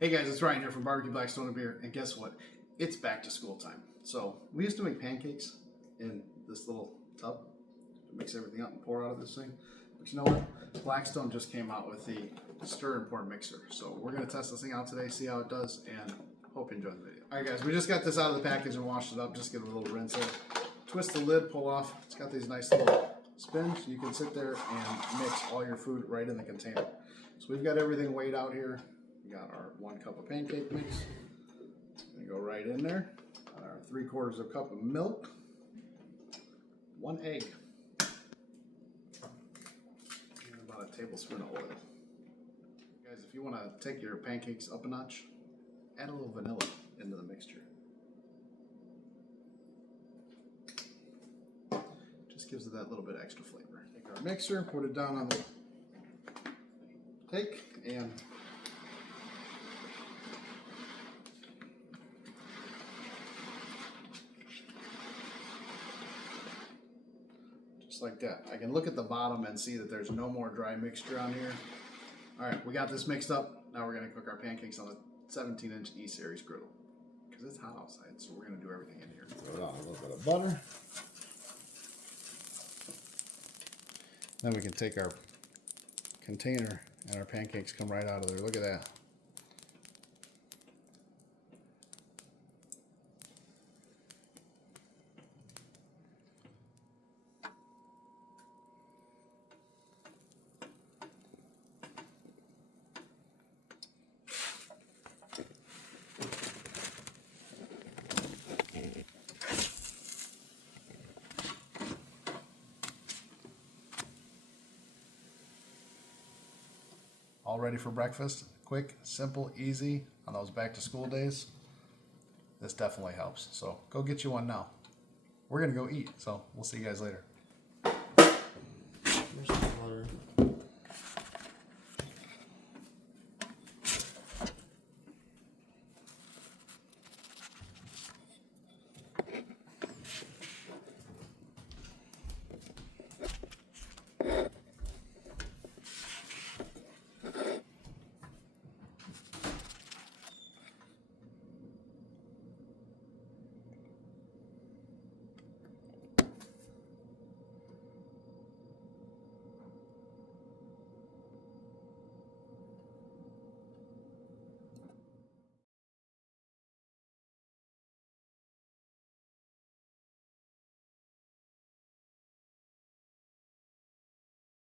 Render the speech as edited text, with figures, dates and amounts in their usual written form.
Hey guys, it's Ryan here from Barbecue Blackstone and Beer, and guess what? It's back to school time. So we used to make pancakes in this little tub to mix everything up and pour out of this thing. But you know what? Blackstone just came out with the stir and pour mixer. So we're gonna test this thing out today, see how it does, and hope you enjoy the video. All right guys, we just got this out of the package and washed it up. Just give it a little rinse there. Twist the lid, pull off. It's got these nice little spins. You can sit there and mix all your food right in the container. So we've got everything weighed out here. We got our 1 cup of pancake mix. Gonna go right in there. Our 3/4 cup of milk. 1 egg. And about a tablespoon of oil. Guys, if you want to take your pancakes up a notch, add a little vanilla into the mixture. Just gives it that little bit extra flavor. Take our mixer, put it down on the take, and just like that. I can look at the bottom and see that there's no more dry mixture on here. All right, we got this mixed up. Now we're gonna cook our pancakes on the 17-inch E-Series griddle because it's hot outside, so we're gonna do everything in here. Throw on a little bit of butter. Then we can take our container and our pancakes come right out of there. Look at that. All ready for breakfast? Quick, simple, easy on those back to school days. This definitely helps. So go get you one now. We're gonna go eat, so we'll see you guys later. Here's some butter.